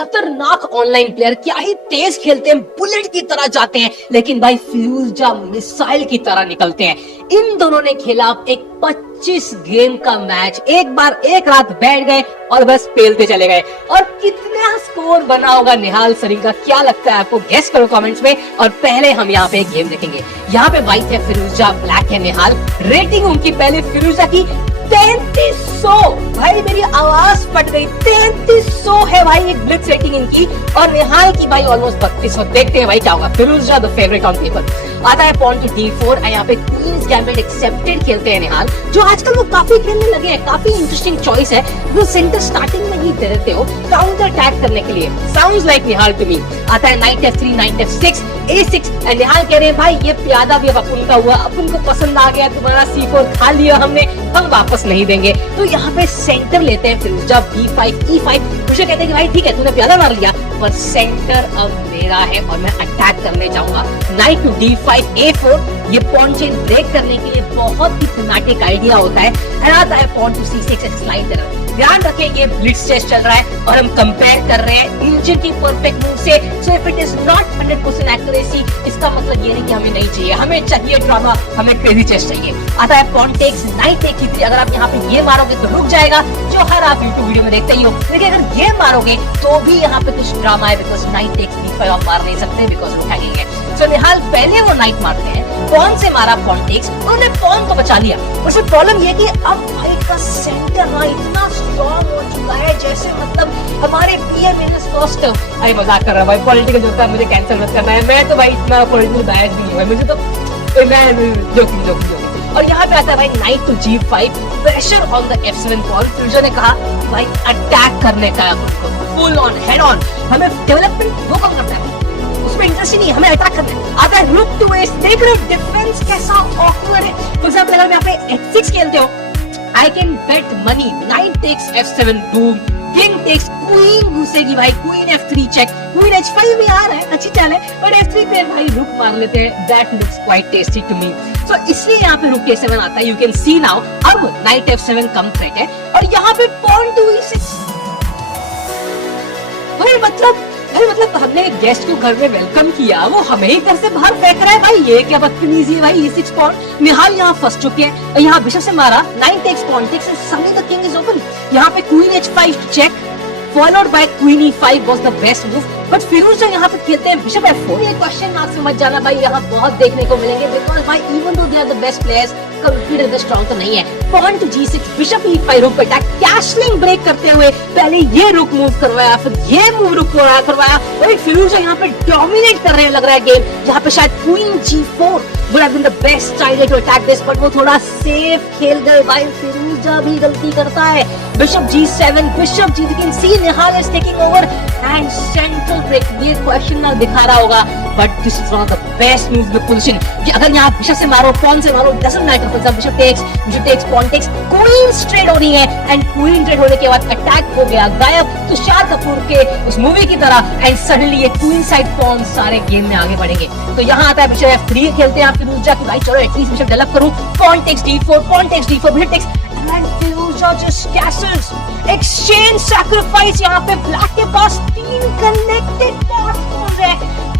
खतरनाक online player, क्या ही तेज खेलते हैं, बुलेट की तरह जाते हैं, लेकिन भाई फिरोजा मिसाइल की तरह निकलते हैं। इन दोनों ने खेला एक 25 गेम का मैच, एक बार एक रात बैठ गए और बस पेलते चले गए। और कितना स्कोर बना होगा निहाल सरीन का, क्या लगता है आपको? गेस करो कमेंट्स में। और पहले हम यहाँ पे एक गेम देखेंगे। यहाँ पे व्हाइट है फिरोजा, ब्लैक है निहाल। रेटिंग उनकी पहले फिरोजा की 3300, भाई मेरी आवाज फट गई। 3300 है भाई एक ब्लिट्ज रेटिंग इनकी, और निहाल की भाई ऑलमोस्ट 3200। देखते हैं भाई क्या होगा। फिरोजा द फेवरेट ऑन पेपर। आता है पॉन टू D4, यहाँ पे क्वींस गैम्बिट एक्सेप्टेड खेलते हैं निहाल, जो आजकल वो काफी खेलने लगे हैं। काफी इंटरेस्टिंग चॉइस है। वो सेंटर स्टार्टिंग में ही दे देते हो काउंटर अटैक करने के लिए। Sounds like Nihal to me. आता है night F3, night F6, A6, and निहाल कह रहे हैं भाई ये प्यादा भी अब अपन का हुआ, अपन को पसंद आ गया, तुम्हारा C4 खा लिया हमने, हम वापस नहीं देंगे। तो यहाँ पे सेंटर लेते हैं फिरोजा, B5, E5। मुझे कहते हैं कि भाई ठीक है तूने प्यादा मार लिया, पर सेंटर अब मेरा है और मैं अटैक करने जाऊंगा। नाइट टू D5, A4, ये पॉन चेन ब्रेक करने के लिए बहुत ही थीमेटिक आइडिया होता है। एंड आता है पॉन टू C6, स्लाइड तरफ। ध्यान रखें ये ब्लिट्ज टेस्ट चल रहा है और हम कंपेयर कर रहे हैं नीचे की परफेक्ट मूव से। So if it is not 100% accuracy, इसका मतलब ये नहीं कि हमें नहीं चाहिए, हमें चाहिए ड्रामा, हमें क्रेजी चेस्ट चाहिए। आता है pawn takes, night take E3। अगर आप यहाँ पे ये मारोगे तो रुक जाएगा, जो हर आप यूट्यूब वीडियो में देखते ही हो। लेकिन अगर ये मारोगे तो भी यहाँ पे कुछ ड्रामा है, बिकॉज नाइट टेक्स B5 आप मार नहीं सकते, बिकॉज रुक है। सो निहाल पहले वो नाइट मारते हैं, पॉन से मारा पॉन टेक्स, उन्होंने पॉन को बचा लिया। उसमें प्रॉब्लम ये कि अब भाई का सेंटर ना इतना स्ट्रॉन्ग हो चुका है, जैसे मतलब हमारे PM इन फर्स्ट। अरे मजाक कर रहा है भाई, पॉलिटिकल जो है मुझे कैंसिल मत करना है, मैं तो भाई इतना पॉलिटिकल बायस नहीं हूँ, मुझे तो मैं जोकिंग। और यहाँ पे आता है भाई knight to G5, pressure on the F7 pawn. Firouzja ने कहा भाई अटैक करने का है, फुल ऑन, हेड ऑन, हमें डेवलपमेंट वो कम करना है, उसमें इंटरेस्ट ही नहीं है, हमें अटैक करना है। आता है रुक टू एस, देख रहे हो डिफेंस कैसा ऑकवर्ड है। फॉर एग्जांपल अगर यहाँ पे H6 खेलते हो, I can bet money, knight takes F7 boom, king takes, queen घुसेगी भाई, queen F3 check, queen H5 भी आ रहा है, अच्छी चाल है, और F3 पे भाई रुक मार लेते हैं। That looks quite tasty to me. So इसलिए यहाँ पे रुक K7 आता है। यू कैन सी नाउ अब नाइट F7 कम थ्रेट है, और यहाँ पे पॉन टू E6। भाई मतलब हमने एक गेस्ट को घर में वेलकम किया, वो हमें ही घर से बाहर फेंक रहा है भाई, ये क्या बदतमीजी है भाई। E6 पॉन, निहाल यहाँ फंस चुके हैं, यहाँ बिशप से मारा, knight takes pawn takes, and suddenly the king is open. यहाँ पे queen H5 check, followed by queen E5 was the best move. But Firouzja यहाँ पे खेलते हैं बिशप F4। ये क्वेश्चन मार्क से मत जाना भाई, यहाँ बहुत देखने को मिलेंगे, बिकॉज़ भाई even though they are the best players, computer strong तो नहीं है। Pawn to G6, bishop E5, रुक पे अटैक, कैशलिंग ब्रेक करते हुए पहले ये रुक मूव करवाया, फिर ये मूव रुक करवाया, और फिरोजा यहाँ पे डोमिनेट कर रहे हैं लग रहा है गेम, जहाँ पे शायद queen G4 would have been the best strategy to attack this, but वो थोड़ा सेफ खेल गए भाई। फिरोजा भी गलती करता है। Bishop G7, bishop G, you can see Nihal is taking over and central break। ये क्वेश्चन मार्क दिखा रहा होगा, but this is one of the best moves in the position। कि अगर यहाँ बिशप से मारो, पॉन से मारो, doesn't matter। For example, bishop takes, pawn takes, queen straight हो रही है, एंड क्वीन स्ट्रेट होने के बाद अटैक हो गया गायब, तुषार कपूर के उस मूवी की तरह, एंड सडनली ये क्वीन साइड पॉन सारे गेम में आगे बढ़ेंगे। तो यहाँ आता है बिशप F3 खेलते हैं आप फिरोजा की, भाई चलो एटलीस्ट बिशप डेवलप करूं। Pawn takes D4, pawn takes D4, bishop takes, and Firouzja just castles, exchange sacrifice. यहाँ पे ब्लैक के पास 3 कनेक्टेड पॉन्स है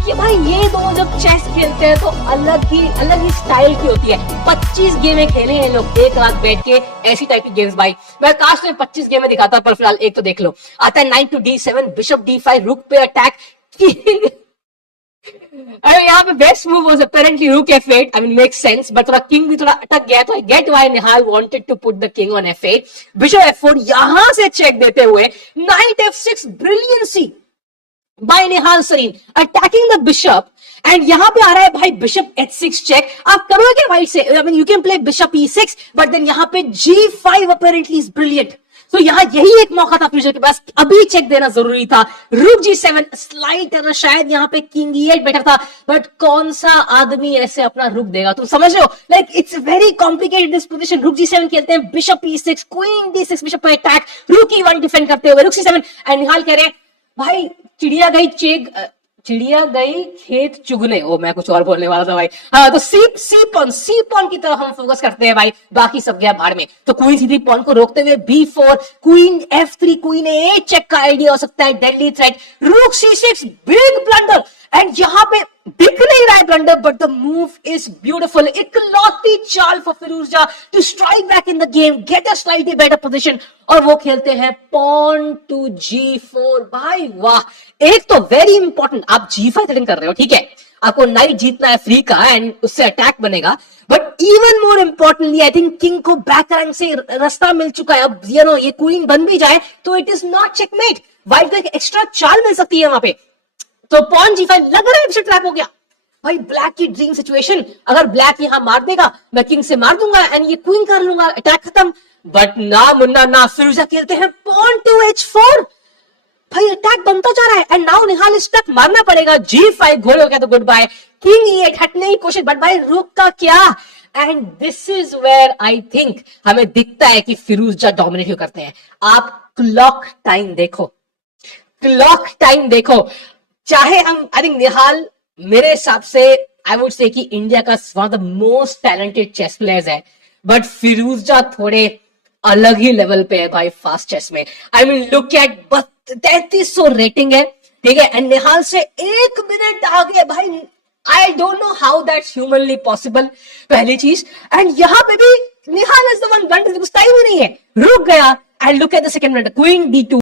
कि भाई ये दोनों जब चेस खेलते हैं तो अलग ही स्टाइल की होती है। 25 गेमें खेले हैं लोग एक रात बैठ के, ऐसी टाइप की गेम्स भाई। मैं काश में 25 गेमें दिखाता, पर फिलहाल एक तो देख लो। आता है night to D7, bishop D5, रुक पे अटैक। अरे यहाँ पे best move was apparently rook F8, I mean make sense, but थोड़ा किंग भी थोड़ा अटक गया, तो I get why Nihal wanted to put the king on F8। Bishop F4 यहां से चेक देते हुए, knight F6, brilliancy by Nihal Sarin, attacking the bishop, and यहाँ पे आ रहा है भाई बिशप H6 चेक। आप करोगे व्हाइट से, I mean you can play bishop E6, but then यहाँ पे G5 अपेरेंटली इज ब्रिलियंट। तो यहाँ यही एक मौका था फिरोजा के पास, अभी चेक देना जरूरी था। रुक G7, स्लाइड एरर, शायद यहाँ पे किंग E8 बेटर था, बट कौन सा आदमी ऐसे अपना रुक देगा, तुम समझ रहे हो? Like it's very complicated this position. रुक G7 खेलते हैं, bishop E6, queen D6, bishop पे अटैक, रुक E1 डिफेंड करते हुए, रुक C7, एंड निहाल कह रहे हैं भाई चिड़िया गई चेक, चिड़िया गई खेत चुगने, ओ मैं कुछ और बोलने वाला था भाई। हाँ तो सी पॉन की तरफ हम फोकस करते हैं भाई, बाकी सब गया भाड़ में। तो क्वीन C3 पॉन को रोकते हुए B4, queen F3, queen A check का आइडिया हो सकता है, डेडली थ्रेट, रूक C6, बिग ब्लंडर। एंड यहां पे दिख नहीं रहा है blunder, but the move is beautiful, इकलौती चाल for Firouzja to strike back in the game, get a slightly better position. और वो खेलते हैं पॉन टू G4। भाई वाह, एक तो वेरी इंपॉर्टेंट, आप G5 थ्रेडिंग कर रहे हो, ठीक है, आपको नाइट जीतना है फ्री का एंड उससे अटैक बनेगा, but even more importantly I think king को बैक रैंक से रास्ता मिल चुका है। अब ये क्वीन बन भी जाए तो it is not checkmate, white को एक एक्स्ट्रा चाल मिल सकती है वहां पे। तो पॉन G5 लग रहा है ट्रैप हो गया भाई, ब्लैक की ड्रीम सिचुएशन, अगर ब्लैक यहां मार देगा मैं किंग से मार दूंगा एंड ये क्वीन कर लूंगा, अटैक खत्म। बट ना मुन्ना ना, फिरोजशाह खेलते हैं पॉन टू H4, भाई अटैक बनता जा रहा है एंड नाउ निहाल इस तक मारना पड़ेगा। G5 घोल हो गया तो गुड बाय, किंग E8 हटने की कोशिश, बट भाई रुक का क्या। And this is where I think हमें दिखता है कि फिरोजशाह डोमिनेट क्यों करते हैं। आप क्लॉक टाइम देखो, क्लॉक टाइम देखो, चाहे हम आई थिंक निहाल मेरे हिसाब से आई वुड से कि इंडिया का one of the most talented chess players है, बट फिरोजशाह थोड़े अलग ही लेवल पे है भाई फास्ट चेस में। I mean look at 3300 rating है, ठीक है, एंड निहाल से 1 मिनट आगे भाई। I don't know how that's humanly possible, पहली चीज। एंड यहां पे भी निहाल इज द वन, टाइम ही नहीं है, रुक गया। And look at the second minute, queen D2